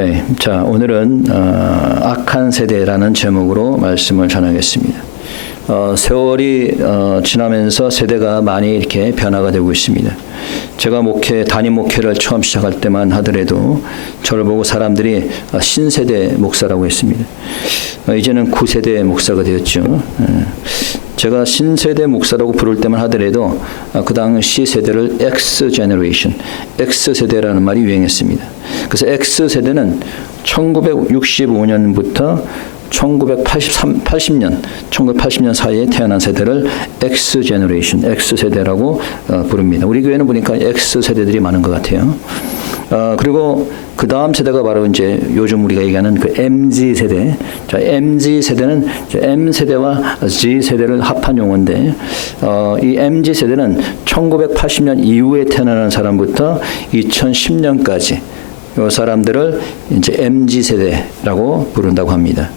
오케이. 자, 오늘은 악한 세대라는 제목으로 말씀을 전하겠습니다. 세월이 지나면서 세대가 많이 이렇게 변화가 되고 있습니다. 제가 담임 목회를 처음 시작할 때만 하더라도 저를 보고 사람들이 신세대 목사라고 했습니다. 이제는 9세대 목사가 되었죠. 제가 신세대 목사라고 부를 때만 하더라도 그 당시 세대를 X세대라는 말이 유행했습니다. 그래서 X세대는 1965년부터 1980년 사이에 태어난 세대를 X세대라고 부릅니다. 우리 교회는 보니까 X세대들이 많은 것 같아요. 그리고 그 다음 세대가 바로 이제 요즘 우리가 얘기하는 그 MZ세대. 자, MZ세대는 M세대와 Z세대를 합한 용어인데, 이 MZ세대는 1980년 이후에 태어나는 사람부터 2010년까지 이 사람들을 이제 MZ세대라고 부른다고 합니다.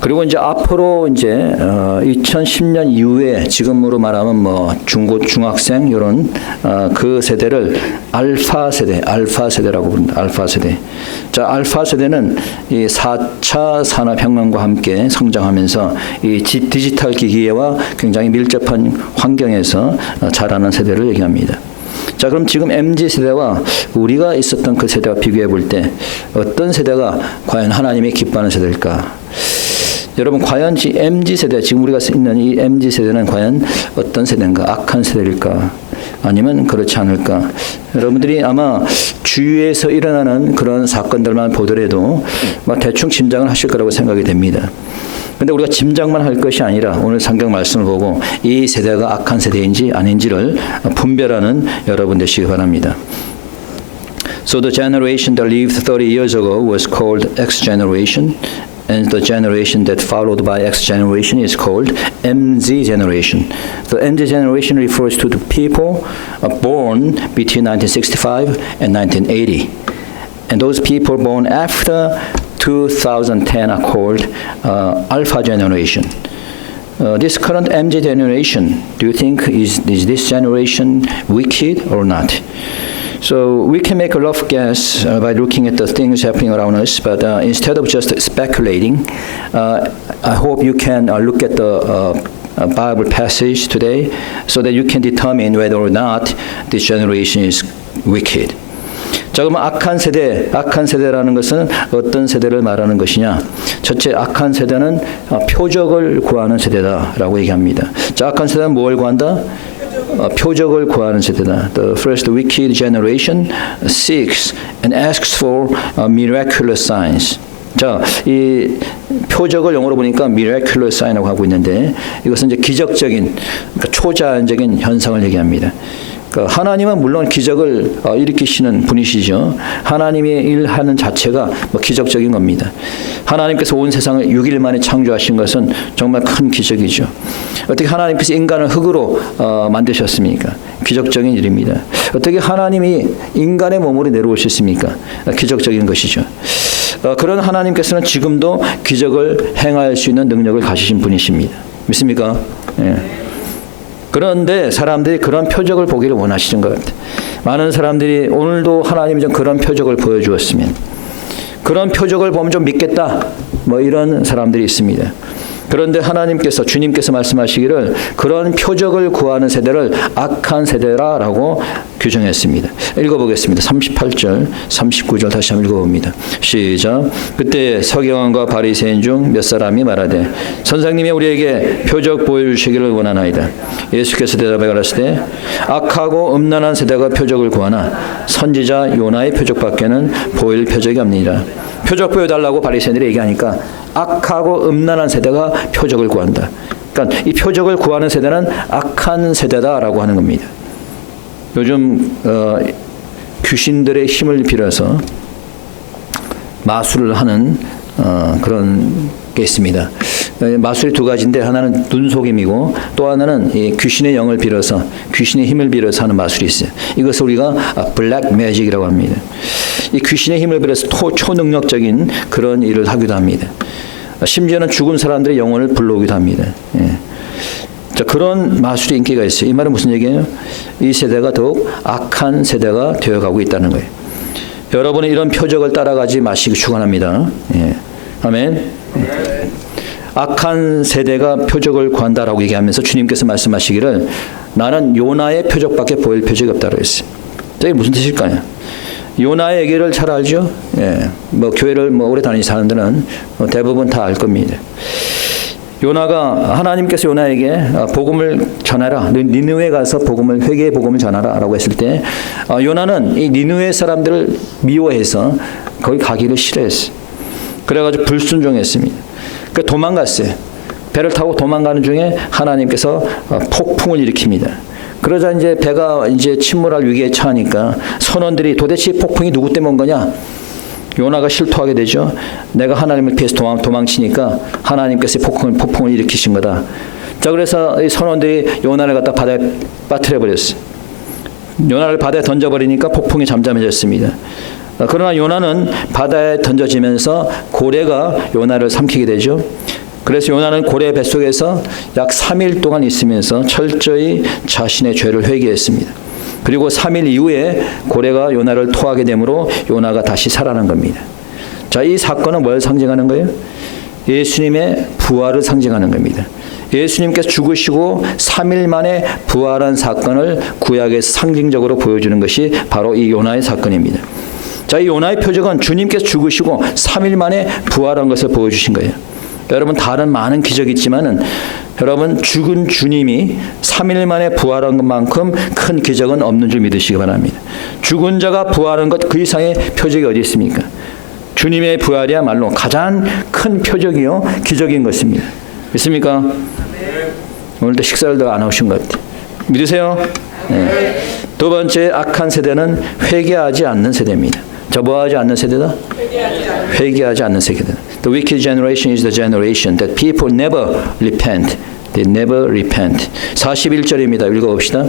그리고 이제 앞으로 이제 2010년 이후에 지금으로 말하면 뭐 중학생 이런 그 세대를 알파세대라고 부른다. 알파세대. 자, 알파세대는 이 4차 산업혁명과 함께 성장하면서 이 디지털 기기와 굉장히 밀접한 환경에서 자라는 세대를 얘기합니다. 자, 그럼 지금 MZ세대와 우리가 있었던 그 세대와 비교해 볼 때 어떤 세대가 과연 하나님이 기뻐하는 세대일까? 여러분, 과연 MZ세대, 지금 우리가 있는 이 MZ세대는 과연 어떤 세대인가? 악한 세대일까? 아니면 그렇지 않을까? 여러분들이 아마 주위에서 일어나는 그런 사건들만 보더라도 대충 짐작을 하실 거라고 생각이 됩니다. 근데 우리가 짐작만 할 것이 아니라 오늘 성경 말씀을 보고 이 세대가 악한 세대인지 아닌지를 분별하는 여러분 되시기 바랍니다. So the generation that lived 30 years ago was called X generation, and the generation that followed by X generation is called MZ generation. The MZ generation refers to the people born between 1965 and 1980. And those people born after 2010 are called Alpha generation. This current MZ generation, do you think is this generation wicked or not? So we can make a rough guess by looking at the things happening around us, but instead of just speculating, I hope you can look at the Bible passage today so that you can determine whether or not this generation is wicked. 자, 그러면 악한 세대라는 것은 어떤 세대를 말하는 것이냐? 첫째, 악한 세대는 표적을 구하는 세대다라고 얘기합니다. 자, 악한 세대는 뭘 구한다? 표적을 구하는 세대다. The first wicked generation seeks and asks for miraculous signs. 자, 이 표적을 영어로 보니까 miraculous sign이라고 하고 있는데 이것은 이제 기적적인, 그러니까 초자연적인 현상을 얘기합니다. 하나님은 물론 기적을 일으키시는 분이시죠. 하나님의 일하는 자체가 기적적인 겁니다. 하나님께서 온 세상을 6일 만에 창조하신 것은 정말 큰 기적이죠. 어떻게 하나님께서 인간을 흙으로 만드셨습니까? 기적적인 일입니다. 어떻게 하나님이 인간의 몸으로 내려오셨습니까? 기적적인 것이죠. 그런 하나님께서는 지금도 기적을 행할 수 있는 능력을 가지신 분이십니다. 믿습니까? 예. 그런데 사람들이 그런 표적을 보기를 원하시는 것 같아요. 많은 사람들이 오늘도 하나님이 좀 그런 표적을 보여주었으면, 그런 표적을 보면 좀 믿겠다, 이런 사람들이 있습니다. 그런데 주님께서 말씀하시기를 그런 표적을 구하는 세대를 악한 세대라고 규정했습니다. 읽어보겠습니다. 38절, 39절 다시 한번 읽어봅니다. 시작. 그때 서기관과 바리새인 중 몇 사람이 말하되 선생님이 우리에게 표적 보여주시기를 원하나이다. 예수께서 대답해 가라사대 악하고 음란한 세대가 표적을 구하나 선지자 요나의 표적밖에는 보일 표적이 없느니라. 표적 보여달라고 바리새인들이 얘기하니까 악하고 음란한 세대가 표적을 구한다. 그러니까 이 표적을 구하는 세대는 악한 세대다라고 하는 겁니다. 요즘 귀신들의 힘을 빌어서 마술을 하는 그런 게 있습니다. 마술이 두 가지인데 하나는 눈속임이고 또 하나는 이 귀신의 영을 빌어서, 귀신의 힘을 빌어서 하는 마술이 있어요. 이것을 우리가 블랙 매직이라고 합니다. 이 귀신의 힘을 빌어서 초능력적인 그런 일을 하기도 합니다. 심지어는 죽은 사람들의 영혼을 불러오기도 합니다. 예. 자, 그런 마술이 인기가 있어요. 이 말은 무슨 얘기예요? 이 세대가 더욱 악한 세대가 되어가고 있다는 거예요. 여러분은 이런 표적을 따라가지 마시기 축원합니다. 예. 아멘. 악한 세대가 표적을 구한다라고 얘기하면서 주님께서 말씀하시기를 나는 요나의 표적밖에 보일 표적이 없다고 했어요. 이게 무슨 뜻일까요? 요나의 얘기를 잘 알죠? 예. 뭐 교회를 오래 다니는 사람들은 대부분 다 알 겁니다. 요나가 하나님께서 요나에게 복음을 전하라. 니느웨 가서 회개의 복음을 전하라라고 했을 때 요나는 이 니느웨 사람들을 미워해서 거기 가기를 싫어했어요. 그래가지고 불순종했습니다. 그 도망갔어요. 배를 타고 도망가는 중에 하나님께서 폭풍을 일으킵니다. 그러자 이제 배가 이제 침몰할 위기에 처하니까 선원들이 도대체 폭풍이 누구 때문에 온 거냐? 요나가 실토하게 되죠. 내가 하나님을 피해서 도망치니까 하나님께서 폭풍을 일으키신 거다. 자, 그래서 이 선원들이 요나를 갖다 바다에 빠뜨려 버렸어요. 요나를 바다에 던져버리니까 폭풍이 잠잠해졌습니다. 그러나 요나는 바다에 던져지면서 고래가 요나를 삼키게 되죠. 그래서 요나는 고래 뱃속에서 약 3일 동안 있으면서 철저히 자신의 죄를 회개했습니다. 그리고 3일 이후에 고래가 요나를 토하게 되므로 요나가 다시 살아난 겁니다. 자, 이 사건은 뭘 상징하는 거예요? 예수님의 부활을 상징하는 겁니다. 예수님께서 죽으시고 3일 만에 부활한 사건을 구약에서 상징적으로 보여주는 것이 바로 이 요나의 사건입니다. 자, 이 요나의 표적은 주님께서 죽으시고 3일 만에 부활한 것을 보여주신 거예요. 여러분, 다른 많은 기적이 있지만은 여러분, 죽은 주님이 3일 만에 부활한 것만큼 큰 기적은 없는 줄 믿으시기 바랍니다. 죽은 자가 부활한 것 그 이상의 표적이 어디 있습니까? 주님의 부활이야말로 가장 큰 표적이요 기적인 것입니다. 믿습니까? 네. 오늘도 식사를 더 안 하신 것 같아요. 믿으세요? 네. 두 번째, 악한 세대는 회개하지 않는 세대입니다. 저 뭐하지 않는 세대다? 회개하지 않는 세대다. The wicked generation is the generation that people never repent. They never repent. 41절입니다. 읽어봅시다.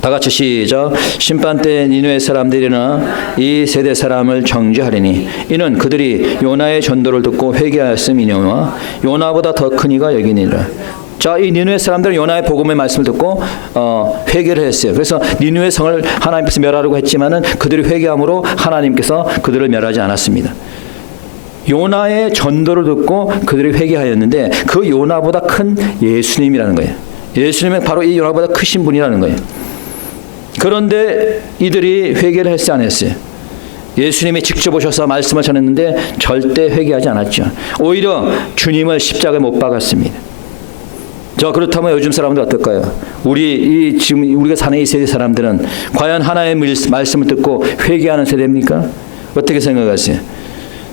다 같이 시작. 심판 때 니느웨 사람들이나 이 세대 사람을 정죄하리니 이는 그들이 요나의 전도를 듣고 회개하였음이니와 요나보다 더 큰 이가 여기니라. 자, 이 니느웨 사람들은 요나의 복음의 말씀을 듣고 회개를 했어요. 그래서 니느웨 성을 하나님께서 멸하려고 했지만은 그들이 회개함으로 하나님께서 그들을 멸하지 않았습니다. 요나의 전도를 듣고 그들이 회개하였는데 그 요나보다 큰 예수님이라는 거예요. 예수님은 바로 이 요나보다 크신 분이라는 거예요. 그런데 이들이 회개를 했어요, 안 했어요? 예수님이 직접 오셔서 말씀을 전했는데 절대 회개하지 않았죠. 오히려 주님을 십자가에 못 박았습니다. 자, 그렇다면 요즘 사람들 어떨까요? 지금 우리가 사는 이 세대 사람들은 과연 하나님의 말씀을 듣고 회개하는 세대입니까? 어떻게 생각하세요?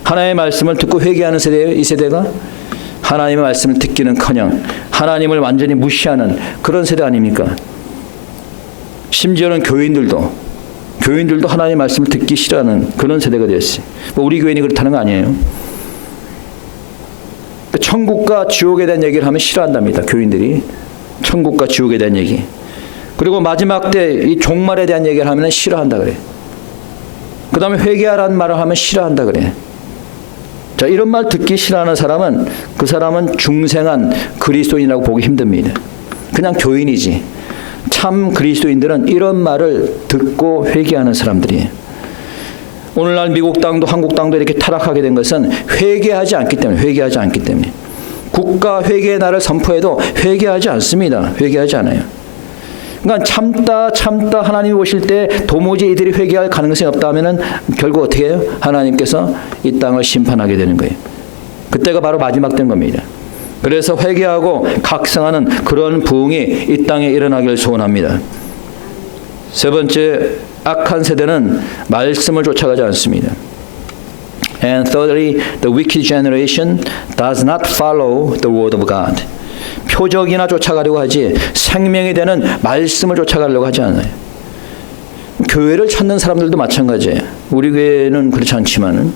하나님의 말씀을 듣고 회개하는 세대예요, 이 세대가? 하나님의 말씀을 듣기는커녕 하나님을 완전히 무시하는 그런 세대 아닙니까? 심지어는 교인들도 하나님의 말씀을 듣기 싫어하는 그런 세대가 되었어요. 우리 교인이 그렇다는 거 아니에요. 천국과 지옥에 대한 얘기를 하면 싫어한답니다. 교인들이. 천국과 지옥에 대한 얘기. 그리고 마지막 때 이 종말에 대한 얘기를 하면 싫어한다 그래. 그 다음에 회개하라는 말을 하면 싫어한다 그래. 자, 이런 말 듣기 싫어하는 사람은 그 사람은 중생한 그리스도인이라고 보기 힘듭니다. 그냥 교인이지. 참 그리스도인들은 이런 말을 듣고 회개하는 사람들이에요. 오늘날 미국 땅도 한국 땅도 이렇게 타락하게 된 것은 회개하지 않기 때문에. 국가 회개의 날을 선포해도 회개하지 않습니다. 회개하지 않아요. 그러니까 참다 하나님이 오실 때 도무지 이들이 회개할 가능성이 없다 하면은 결국 어떻게 해요? 하나님께서 이 땅을 심판하게 되는 거예요. 그때가 바로 마지막 된 겁니다. 그래서 회개하고 각성하는 그런 부흥이 이 땅에 일어나기를 소원합니다. 세 번째, 악한 세대는 말씀을 쫓아가지 않습니다. And thirdly, the wicked generation does not follow the word of God. 표적이나 쫓아가려고 하지 생명이 되는 말씀을 쫓아가려고 하지 않아요. 교회를 찾는 사람들도 마찬가지예요. 우리 교회는 그렇지 않지만은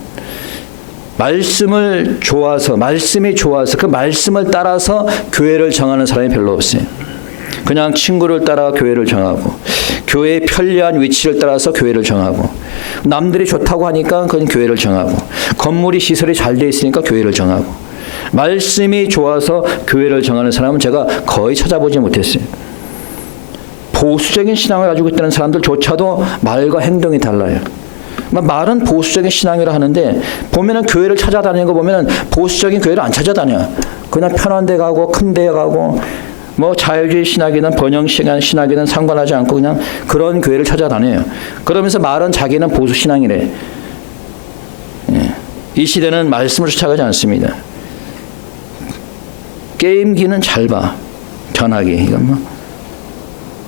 말씀이 좋아서 그 말씀을 따라서 교회를 정하는 사람이 별로 없어요. 그냥 친구를 따라 교회를 정하고 교회의 편리한 위치를 따라서 교회를 정하고 남들이 좋다고 하니까 그건 교회를 정하고 건물이 시설이 잘 돼 있으니까 교회를 정하고 말씀이 좋아서 교회를 정하는 사람은 제가 거의 찾아보지 못했어요. 보수적인 신앙을 가지고 있다는 사람들조차도 말과 행동이 달라요. 말은 보수적인 신앙이라 하는데 보면은 교회를 찾아다니는 거 보면은 보수적인 교회를 안 찾아다녀. 그냥 편한 데 가고 큰 데 가고 뭐 자유주의 신학이든 번영 신학이든 상관하지 않고 그냥 그런 교회를 찾아다녀요. 그러면서 말은 자기는 보수 신앙이래. 예. 이 시대는 말씀을 쫓아가지 않습니다. 게임기는 잘 봐. 전화기. 이건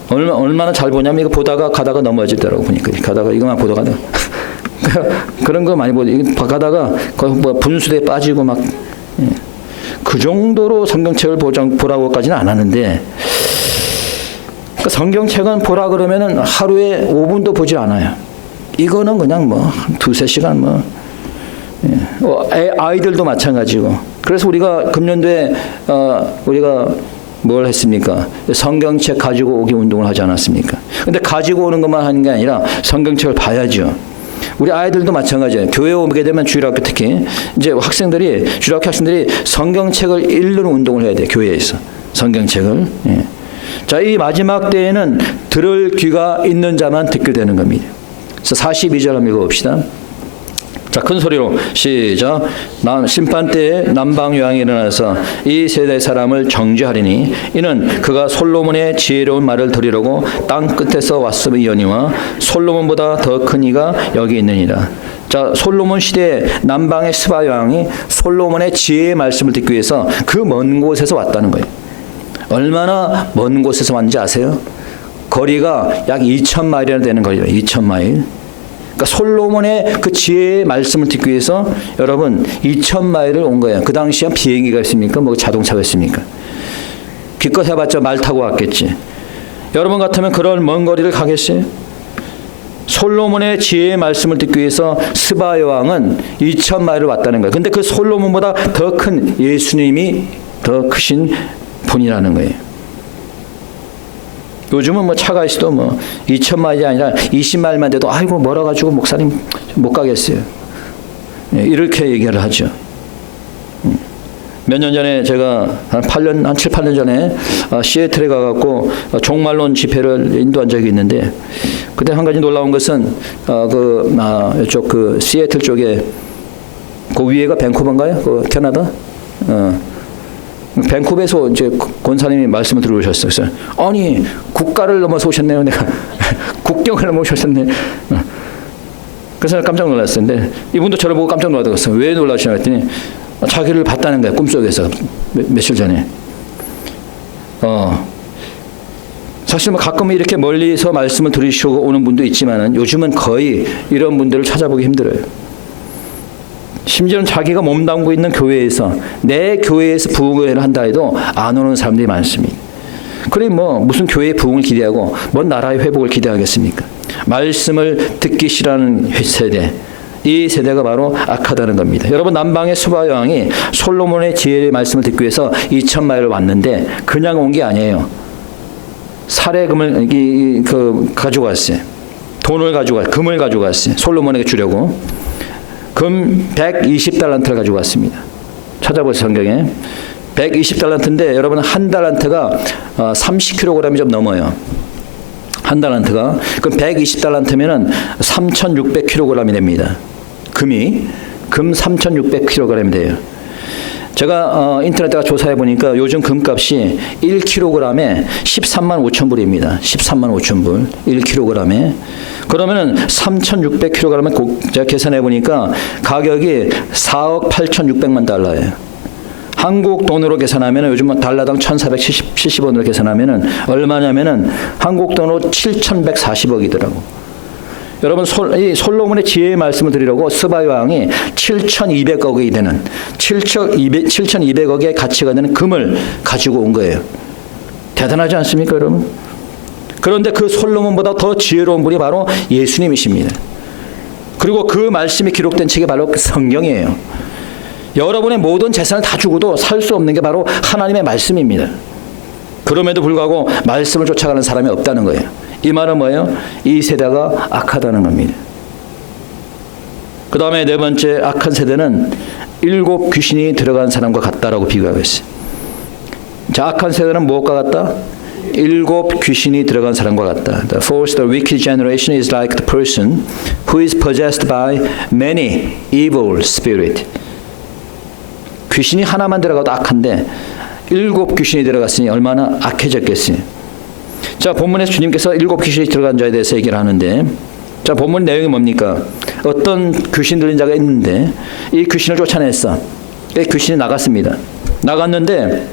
뭐 얼마나 잘 보냐면 이거 보다가 가다가 넘어지더라고 보니까 가다가 이거만 보다가 그런 거 많이 보죠. 가다가 뭐 분수대에 빠지고 막 그 정도로 성경책을 보라고까지는 안 하는데 그러니까 성경책은 보라 그러면은 하루에 5분도 보질 않아요. 이거는 그냥 뭐 두세 시간 뭐 아이들도 마찬가지고. 그래서 우리가 금년도에 우리가 뭘 했습니까? 성경책 가지고 오기 운동을 하지 않았습니까? 근데 가지고 오는 것만 하는 게 아니라 성경책을 봐야죠. 우리 아이들도 마찬가지예요. 교회에 오게 되면 주일학교 특히 이제 주일학교 학생들이 성경책을 읽는 운동을 해야 돼요. 교회에서 성경책을. 예. 자, 이 마지막 때에는 들을 귀가 있는 자만 듣게 되는 겁니다. 그래서 42절 한번 읽어봅시다. 자, 큰 소리로 시작. 심판 때에 남방 요왕이 일어나서 이 세대 사람을 정죄하리니 이는 그가 솔로몬의 지혜로운 말을 들으려고 땅 끝에서 왔음이거니와 솔로몬보다 더 큰 이가 여기 있느니라. 자, 솔로몬 시대에 남방의 스바 요왕이 솔로몬의 지혜의 말씀을 듣기 위해서 그 먼 곳에서 왔다는 거예요. 얼마나 먼 곳에서 왔는지 아세요? 거리가 약 2,000마일이나 되는 거리예요. 2,000마일. 그러니까 솔로몬의 그 지혜의 말씀을 듣기 위해서 여러분 2,000마일을 온 거예요. 그 당시에 비행기가 있습니까? 뭐 자동차가 있습니까? 기껏 해봤자 말 타고 왔겠지. 여러분 같으면 그런 먼 거리를 가겠어요? 솔로몬의 지혜의 말씀을 듣기 위해서 스바 여왕은 2,000마일을 왔다는 거예요. 근데 그 솔로몬보다 더 큰 예수님이 더 크신 분이라는 거예요. 요즘은 뭐 차가 있어도 뭐 2,000마일이 아니라 20마일만 돼도 아이고 멀어가지고 목사님 못 가겠어요. 이렇게 얘기를 하죠. 몇 년 전에 제가 한 7, 8년 전에 시애틀에 가갖고 종말론 집회를 인도한 적이 있는데 그때 한 가지 놀라운 것은 이쪽 그 시애틀 쪽에 그 위에가 밴쿠버인가요? 그 캐나다? 밴쿠버에서 이제 권사님이 말씀을 들어오셨어요. 아니 국가를 넘어서 오셨네요. 내가 국경을 넘어 오셨네. 그래서 깜짝 놀랐어요. 근데 이분도 저를 보고 깜짝 놀랐어요. 왜 놀라시나 했더니 자기를 봤다는 거예요. 꿈속에서 며칠 전에. 사실 뭐 가끔 이렇게 멀리서 말씀을 들으시고 오는 분도 있지만은 요즘은 거의 이런 분들을 찾아보기 힘들어요. 심지어는 자기가 몸담고 있는 교회에서 내 교회에서 부흥을 한다 해도 안 오는 사람들이 많습니다. 그래 뭐 무슨 교회의 부흥을 기대하고 뭔 나라의 회복을 기대하겠습니까? 말씀을 듣기 싫어하는 세대, 이 세대가 바로 악하다는 겁니다. 여러분 남방의 수바 여왕이 솔로몬의 지혜의 말씀을 듣기 위해서 2,000마일을 왔는데 그냥 온 게 아니에요. 사례금을 가지고 왔어요. 돈을 가지고 왔어요. 금을 가지고 왔어요. 솔로몬에게 주려고. 금 120달란트를 가지고 왔습니다. 찾아보세요. 성경에. 120달란트인데 여러분 한 달란트가 30kg이 좀 넘어요. 한 달란트가. 그럼 120달란트면은 3,600kg이 됩니다. 금 3,600kg이 돼요. 제가 인터넷에다가 조사해 보니까 요즘 금값이 1kg에 13만 5천 불입니다. 13만 5천 불 1kg에. 그러면은 3,600kg에 제가 계산해 보니까 가격이 4억 8,600만 달러예요. 한국 돈으로 계산하면 요즘 달러당 1,470원으로 계산하면은 얼마냐면은 한국 돈으로 7,140억이더라고. 여러분 이 솔로몬의 지혜의 말씀을 드리려고 스바 왕이 7,200억이 되는 7,200억의 가치가 되는 금을 가지고 온 거예요. 대단하지 않습니까, 여러분? 그런데 그 솔로몬보다 더 지혜로운 분이 바로 예수님이십니다. 그리고 그 말씀이 기록된 책이 바로 성경이에요. 여러분의 모든 재산을 다 주고도 살 수 없는 게 바로 하나님의 말씀입니다. 그럼에도 불구하고 말씀을 쫓아가는 사람이 없다는 거예요. 이 말은 뭐예요? 이 세대가 악하다는 겁니다. 그 다음에 네 번째 악한 세대는 7 귀신이 들어간 사람과 같다라고 비교하고 있어요. 자, 악한 세대는 무엇과 같다? 일곱 귀신이 들어간 사람과 같다. The fourth, the wicked generation is like the person who is possessed by many evil spirits. 귀신이 하나만 들어가도 악한데 일곱 귀신이 들어갔으니 얼마나 악해졌겠어요. 자, 본문에서 주님께서 일곱 귀신이 들어간 자에 대해서 얘기를 하는데, 자, 본문 내용이 뭡니까? 어떤 귀신 들린 자가 있는데 이 귀신을 쫓아냈어. 이 귀신이 나갔습니다. 나갔는데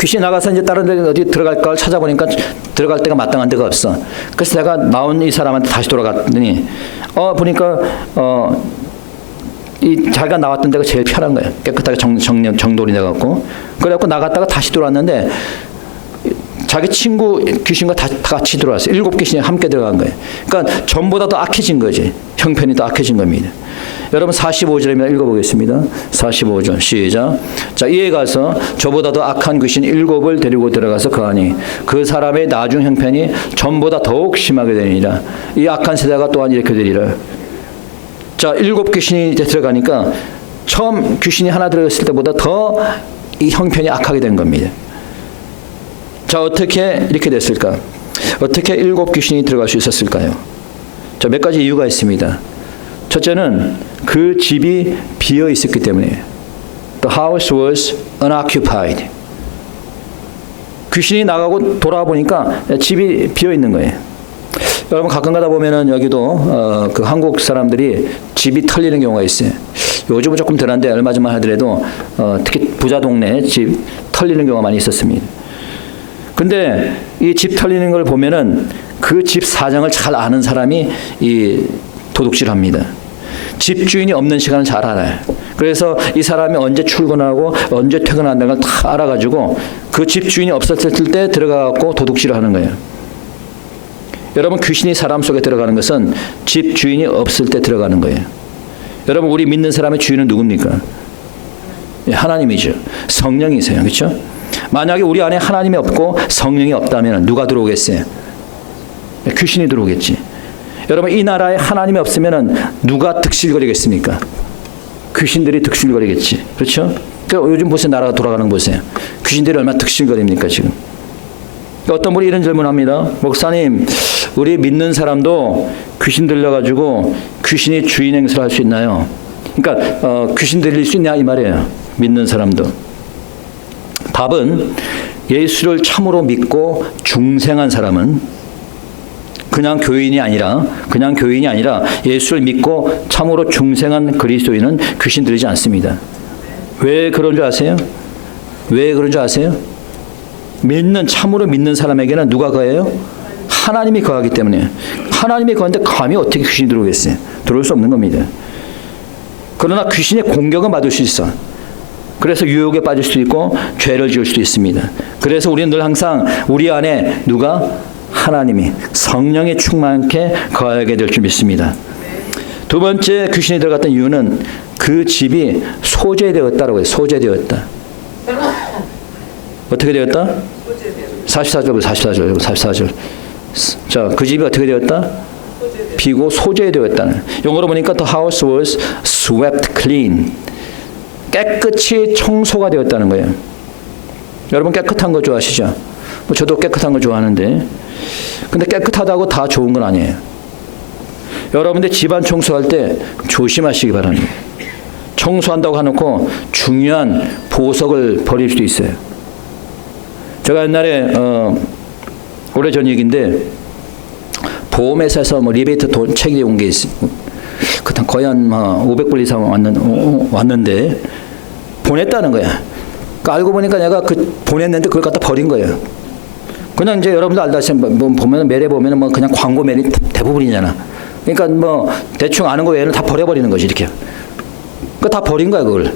귀신이 나가서 이제 다른 데 어디 들어갈까 찾아보니까 들어갈 데가 마땅한 데가 없어. 그래서 내가 나온 이 사람한테 다시 돌아갔더니 보니까 이 자기가 나왔던 데가 제일 편한 거예요. 깨끗하게 정돈이 돼갖고. 그래갖고 나갔다가 다시 들어왔는데 자기 친구 귀신과 다 같이 들어왔어요. 일곱 귀신이 함께 들어간 거예요. 그러니까 전보다 더 악해진 거지. 형편이 더 악해진 겁니다. 여러분 45절입니다. 읽어보겠습니다. 45절 시작. 자, 이에 가서 저보다 더 악한 귀신 일곱을 데리고 들어가서 거하니 그 사람의 나중 형편이 전보다 더욱 심하게 되니라. 이 악한 세대가 또한 이렇게 되리라. 자, 일곱 귀신이 이제 들어가니까 처음 귀신이 하나 들어갔을 때보다 더 이 형편이 악하게 된 겁니다. 자, 어떻게 이렇게 됐을까? 어떻게 일곱 귀신이 들어갈 수 있었을까요? 자, 몇 가지 이유가 있습니다. 첫째는 그 집이 비어 있었기 때문이에요. The house was unoccupied. 귀신이 나가고 돌아보니까 집이 비어 있는 거예요. 여러분 가끔 가다 보면은 여기도 그 한국 사람들이 집이 털리는 경우가 있어요. 요즘은 조금 덜한데 얼마 전만 하더라도 특히 부자 동네 집 털리는 경우가 많이 있었습니다. 근데 이 집 털리는 걸 보면은 그 집 사정을 잘 아는 사람이 이 도둑질합니다. 집주인이 없는 시간을 잘 알아요. 그래서 이 사람이 언제 출근하고 언제 퇴근한다는 걸 다 알아가지고 그 집주인이 없었을 때 들어가고 도둑질을 하는 거예요. 여러분 귀신이 사람 속에 들어가는 것은 집주인이 없을 때 들어가는 거예요. 여러분 우리 믿는 사람의 주인은 누굽니까? 하나님이죠. 성령이세요. 그렇죠? 만약에 우리 안에 하나님이 없고 성령이 없다면 누가 들어오겠어요? 귀신이 들어오겠지. 여러분 이 나라에 하나님이 없으면 누가 득실거리겠습니까? 귀신들이 득실거리겠지. 그렇죠? 그러니까 요즘 보세요. 나라가 돌아가는 거 보세요. 귀신들이 얼마나 득실거립니까 지금. 어떤 분이 이런 질문합니다. 목사님, 우리 믿는 사람도 귀신 들려가지고 귀신이 주인 행세를 할 수 있나요? 그러니까 귀신 들릴 수 있냐 이 말이에요. 믿는 사람도. 답은 예수를 참으로 믿고 중생한 사람은 그냥 교인이 아니라 예수를 믿고 참으로 중생한 그리스도인은 귀신 들리지 않습니다. 왜 그런 줄 아세요? 왜 그런 줄 아세요? 참으로 믿는 사람에게는 누가 거해요? 하나님이 거하기 때문에. 하나님이 거하는데 감히 어떻게 귀신이 들어오겠어요? 들어올 수 없는 겁니다. 그러나 귀신의 공격은 받을 수 있어. 그래서 유혹에 빠질 수도 있고 죄를 지을 수도 있습니다. 그래서 우리는 늘 항상 우리 안에 누가? 하나님이 성령이 충만케 거하게 될 줄 믿습니다. 두 번째 귀신이 들어갔던 이유는 그 집이 소재되었다라고 해요. 소재되었다. 어떻게 되었다? 44절. 자, 그 집이 어떻게 되었다? 비고 소재되었다는. 영어로 보니까 the house was swept clean. 깨끗이 청소가 되었다는 거예요. 여러분 깨끗한 거 좋아하시죠? 저도 깨끗한 거 좋아하는데, 근데 깨끗하다고 다 좋은 건 아니에요. 여러분들 집안 청소할 때 조심하시기 바랍니다. 청소한다고 해놓고 중요한 보석을 버릴 수도 있어요. 제가 옛날에 오래전 얘기인데 보험회사에서 리베이트 돈 책이 온 게 있어요. 그때 거의 한 500불 이상 왔는데 보냈다는 거야. 그러니까 알고 보니까 내가 보냈는데 그걸 갖다 버린 거예요. 그냥 이제 여러분도 알다시피 보면 매래 보면은 뭐 그냥 광고 매래 대부분이잖아. 그러니까 뭐 대충 아는 거 외에는 다 버려버리는 거지 이렇게. 그러니까 다 버린 거야 그걸.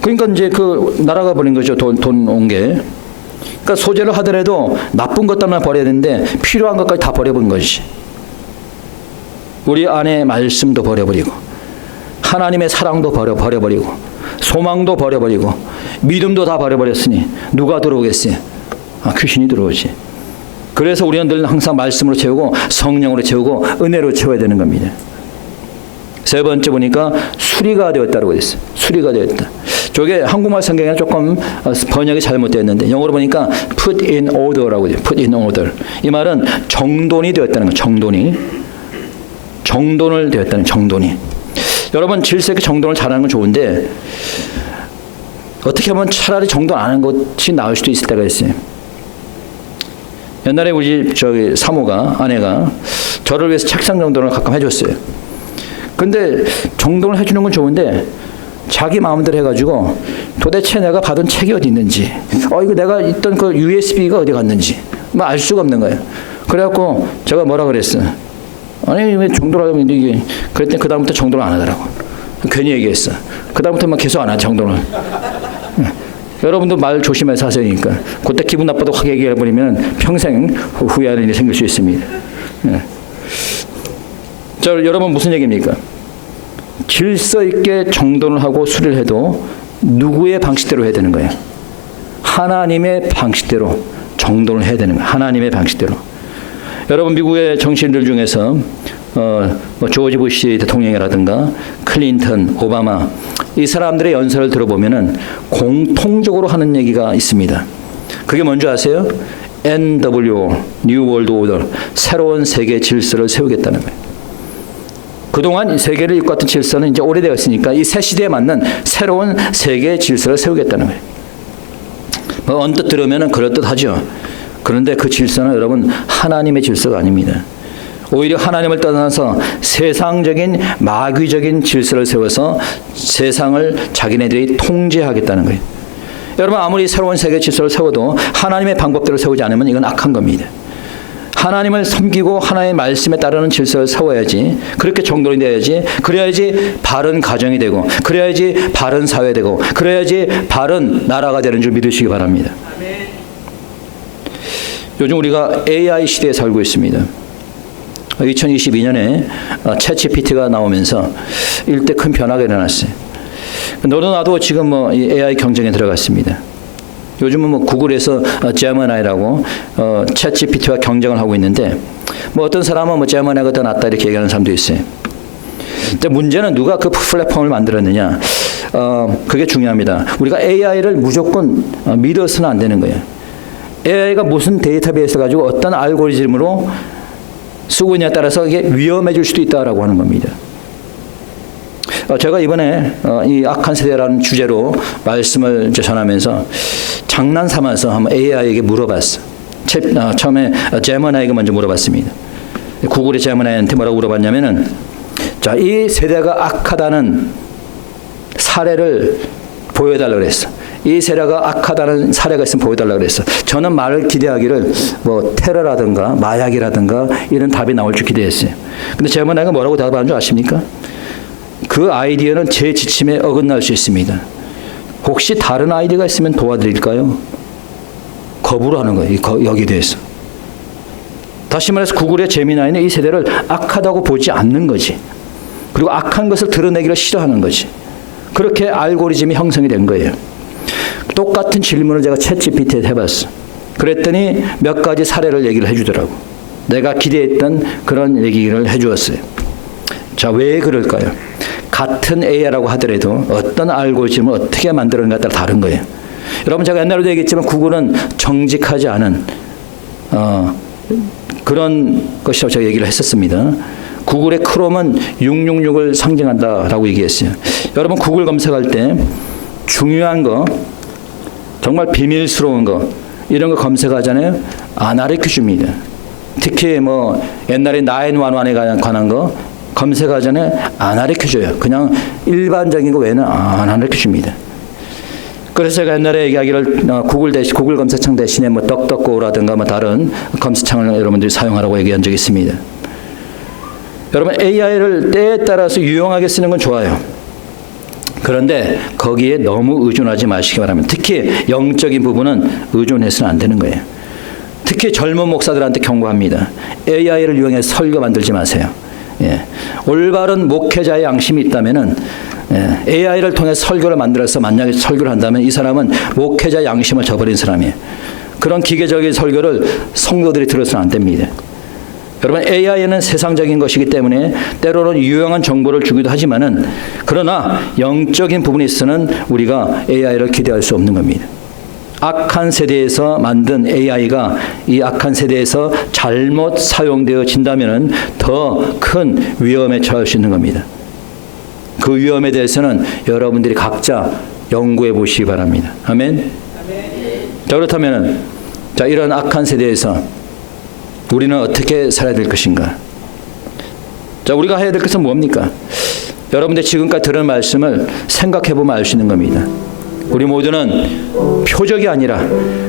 그러니까 이제 날아가 버린 거죠. 돈 온 게. 그러니까 소재를 하더라도 나쁜 것들만 버려야 되는데 필요한 것까지 다 버려버린 것이지. 우리 안에 말씀도 버려버리고 하나님의 사랑도 버려버리고 소망도 버려버리고 믿음도 다 버려버렸으니 누가 들어오겠어요? 귀신이 들어오지. 그래서 우리는 늘 항상 말씀으로 채우고 성령으로 채우고 은혜로 채워야 되는 겁니다. 세 번째 보니까 수리가 되었다고 했어요. 수리가 되었다. 저게 한국말 성경에 조금 번역이 잘못되었는데 영어로 보니까 put in order라고 돼요. put in order. 이 말은 정돈이 되었다는 거예요. 정돈을 되었다는 정돈이. 여러분 질서 있게 정돈을 잘하는 건 좋은데 어떻게 보면 차라리 정돈 안 하는 것이 나을 수도 있을 때가 있어요. 옛날에 우리 저기 사모가 아내가 저를 위해서 책상 정돈을 가끔 해줬어요. 근데 정돈을 해주는 건 좋은데 자기 마음대로 해가지고 도대체 내가 받은 책이 어디 있는지, 이거 내가 있던 그 USB가 어디 갔는지 뭐 알 수가 없는 거예요. 그래갖고 제가 뭐라 그랬어? 아니 왜 정돈을 하면 이게 그랬더니 그 다음부터 정돈을 안 하더라고. 괜히 얘기했어. 그 다음부터 막 계속 안 하죠 정돈을. 여러분도 말 조심해서 하세요니까. 그때 기분 나빠도 확 얘기해버리면 평생 후회하는 일이 생길 수 있습니다. 자, 여러분 무슨 얘기입니까? 질서 있게 정돈을 하고 수리를 해도 누구의 방식대로 해야 되는 거예요? 하나님의 방식대로 정돈을 해야 되는 거예요. 하나님의 방식대로. 여러분 미국의 정치인들 중에서 뭐 조지 부시 대통령이라든가 클린턴, 오바마 이 사람들의 연설을 들어보면은 공통적으로 하는 얘기가 있습니다. 그게 뭔지 아세요? NWO, New World Order, 새로운 세계 질서를 세우겠다는 거예요. 그동안 세계를 이끌었던 질서는 이제 오래되었으니까 이 새 시대에 맞는 새로운 세계 질서를 세우겠다는 거예요. 뭐 언뜻 들으면은 그럴듯하죠. 그런데 그 질서는 여러분 하나님의 질서가 아닙니다. 오히려 하나님을 떠나서 세상적인 마귀적인 질서를 세워서 세상을 자기네들이 통제하겠다는 거예요. 여러분 아무리 새로운 세계 질서를 세워도 하나님의 방법대로 세우지 않으면 이건 악한 겁니다. 하나님을 섬기고 하나님의 말씀에 따르는 질서를 세워야지. 그렇게 정돈이 돼야지. 그래야지 바른 가정이 되고 그래야지 바른 사회 되고 그래야지 바른 나라가 되는 줄 믿으시기 바랍니다. 요즘 우리가 AI 시대에 살고 있습니다. 2022년에 챗GPT가 나오면서 일대 큰 변화가 일어났어요. 너도 나도 지금 뭐 AI 경쟁에 들어갔습니다. 요즘은 뭐 구글에서 제미나이라고 챗GPT와 경쟁을 하고 있는데 뭐 어떤 사람은 뭐 제미나이가 더 낫다 이렇게 얘기하는 사람도 있어요. 근데 문제는 누가 그 플랫폼을 만들었느냐. 그게 중요합니다. 우리가 AI를 무조건 믿어서는 안 되는 거예요. AI가 무슨 데이터베이스 가지고 어떤 알고리즘으로 쓰고 있냐에 따라서 이게 위험해질 수도 있다라고 하는 겁니다. 제가 이번에 이 악한 세대라는 주제로 말씀을 전하면서 장난 삼아서 한번 AI에게 물어봤어. 처음에 제미나이에게 먼저 물어봤습니다. 구글의 제미나이한테 뭐라고 물어봤냐면은 자, 이 세대가 악하다는 사례를 보여달라고 그랬어. 이 세대가 악하다는 사례가 있으면 보여달라고 그랬어. 저는 말을 기대하기를 뭐 테러라든가 마약이라든가 이런 답이 나올 줄 기대했어요. 근데 제미나이가 뭐라고 답하는 줄 아십니까? 그 아이디어는 제 지침에 어긋날 수 있습니다. 혹시 다른 아이디어가 있으면 도와드릴까요? 거부를 하는 거예요. 여기에 대해서. 다시 말해서 구글의 제미나이는 이 세대를 악하다고 보지 않는 거지. 그리고 악한 것을 드러내기를 싫어하는 거지. 그렇게 알고리즘이 형성이 된 거예요. 똑같은 질문을 제가 챗GPT에 해봤어. 그랬더니 몇 가지 사례를 얘기를 해주더라고. 내가 기대했던 그런 얘기를 해주었어요. 자, 왜 그럴까요? 같은 AI라고 하더라도 어떤 알고리즘을 어떻게 만들었는가에 따라 다른 거예요. 여러분 제가 옛날에도 얘기했지만 구글은 정직하지 않은 그런 것이라고 제가 얘기를 했었습니다. 구글의 크롬은 666을 상징한다라고 얘기했어요. 여러분 구글 검색할 때 중요한 거, 정말 비밀스러운 거 이런 거 검색하잖아요. 안 가르쳐줍니다. 특히 뭐 옛날에 911에 관한 거 검색하잖아요. 안 가르쳐줘요. 그냥 일반적인 거 외에는 안 가르쳐줍니다. 그래서 제가 옛날에 이야기를 구글 검색창 대신에 뭐 덕덕고라든가 뭐 다른 검색창을 여러분들이 사용하라고 얘기한 적이 있습니다. 여러분 AI를 때에 따라서 유용하게 쓰는 건 좋아요. 그런데 거기에 너무 의존하지 마시기 바랍니다. 특히 영적인 부분은 의존해서는 안 되는 거예요. 특히 젊은 목사들한테 경고합니다. AI를 이용해서 설교 만들지 마세요. 예. 올바른 목회자의 양심이 있다면은 AI를 통해 설교를 만들어서 만약에 설교를 한다면 이 사람은 목회자 양심을 저버린 사람이에요. 그런 기계적인 설교를 성도들이 들어서는 안 됩니다. 여러분, AI는 세상적인 것이기 때문에 때로는 유용한 정보를 주기도 하지만은, 그러나 영적인 부분에 있어서는 우리가 AI를 기대할 수 없는 겁니다. 악한 세대에서 만든 AI가 이 악한 세대에서 잘못 사용되어진다면은 더 큰 위험에 처할 수 있는 겁니다. 그 위험에 대해서는 여러분들이 각자 연구해 보시기 바랍니다. 아멘. 자, 그렇다면은, 자, 이런 악한 세대에서 우리는 어떻게 살아야 될 것인가? 자, 우리가 해야 될 것은 뭡니까? 여러분들 지금까지 들은 말씀을 생각해 보면 알 수 있는 겁니다. 우리 모두는 표적이 아니라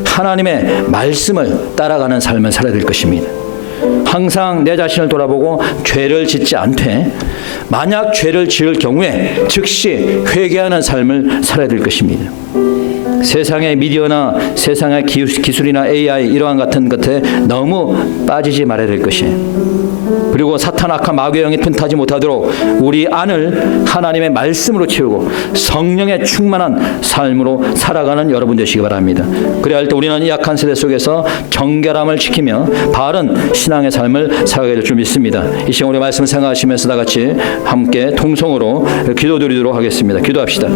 하나님의 말씀을 따라가는 삶을 살아야 될 것입니다. 항상 내 자신을 돌아보고 죄를 짓지 않되, 만약 죄를 지을 경우에 즉시 회개하는 삶을 살아야 될 것입니다. 세상의 미디어나 세상의 기술이나 AI 이러한 같은 것에 너무 빠지지 말아야 될 것이에요. 그리고 사탄 악한 마귀의 영이 틈타지 못하도록 우리 안을 하나님의 말씀으로 채우고 성령의 충만한 삶으로 살아가는 여러분 되시기 바랍니다. 그래야 할 때 우리는 이 악한 세대 속에서 정결함을 지키며 바른 신앙의 삶을 살아가게 될 줄 믿습니다. 이 시간 우리 말씀 생각하시면서 다 같이 함께 통성으로 기도드리도록 하겠습니다. 기도합시다.